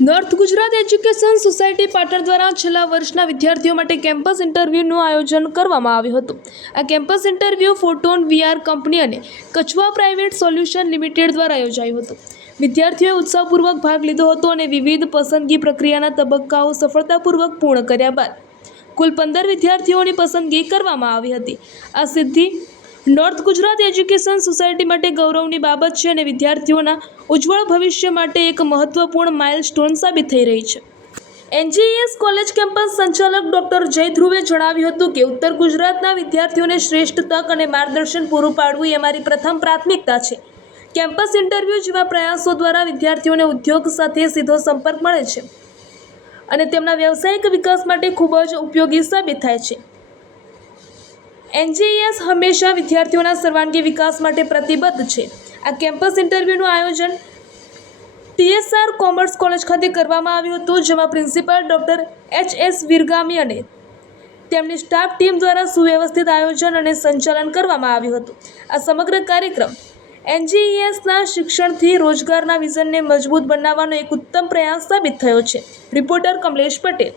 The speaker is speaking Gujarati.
North Gujarat education society Patan દ્વારા છેલ્લા વર્ષના વિદ્યાર્થીઓ માટે કેમ્પસ ઇન્ટરવ્યૂનું આયોજન કરવામાં આવ્યું હતું। આ campus interview photon VR company અને કચવા પ્રાઇવેટ સોલ્યુશન લિમિટેડ દ્વારા યોજાયું હતું। વિદ્યાર્થીઓએ ઉત્સાહપૂર્વક ભાગ લીધો હતો અને વિવિધ પસંદગી પ્રક્રિયાના તબક્કાઓ સફળતાપૂર્વક પૂર્ણ કર્યા બાદ કુલ 15 વિદ્યાર્થીઓની પસંદગી કરવામાં આવી હતી। આ સિદ્ધિ નોર્થ ગુજરાત એજ્યુકેશન સોસાયટી માટે ગૌરવની બાબત છે અને વિદ્યાર્થીઓના ઉજ્જવળ ભવિષ્ય માટે એક મહત્વપૂર્ણ માઇલસ્ટોન સાબિત થઈ રહી છે। એનજીઈએસ કોલેજ કેમ્પસ સંચાલક ડોક્ટર જય ધ્રુવે જણાવ્યું હતું કે ઉત્તર ગુજરાતના વિદ્યાર્થીઓને શ્રેષ્ઠ તક અને માર્ગદર્શન પૂરું પાડવું એ અમારી પ્રથમ પ્રાથમિકતા છે। કેમ્પસ ઇન્ટરવ્યૂ જેવા પ્રયાસો દ્વારા વિદ્યાર્થીઓને ઉદ્યોગ સાથે સીધો સંપર્ક મળે છે અને તેમના વ્યવસાયિક વિકાસ માટે ખૂબ જ ઉપયોગી સાબિત થાય છે। એનજીઈએસ હંમેશા વિદ્યાર્થીઓના સર્વાંગી વિકાસ માટે પ્રતિબદ્ધ છે। આ કેમ્પસ ઇન્ટરવ્યૂનું આયોજન ટીએસઆર કોમર્સ કોલેજ ખાતે કરવામાં આવ્યું હતું, જેમાં પ્રિન્સિપાલ ડૉક્ટર એચ.એસ. વિરગામી અને તેમની સ્ટાફ ટીમ દ્વારા સુવ્યવસ્થિત આયોજન અને સંચાલન કરવામાં આવ્યું હતું। આ સમગ્ર કાર્યક્રમ એનજીઈએસના શિક્ષણથી રોજગારના વિઝનને મજબૂત બનાવવાનો એક ઉત્તમ પ્રયાસ સાબિત થયો છે। રિપોર્ટર કમલેશ પટેલ।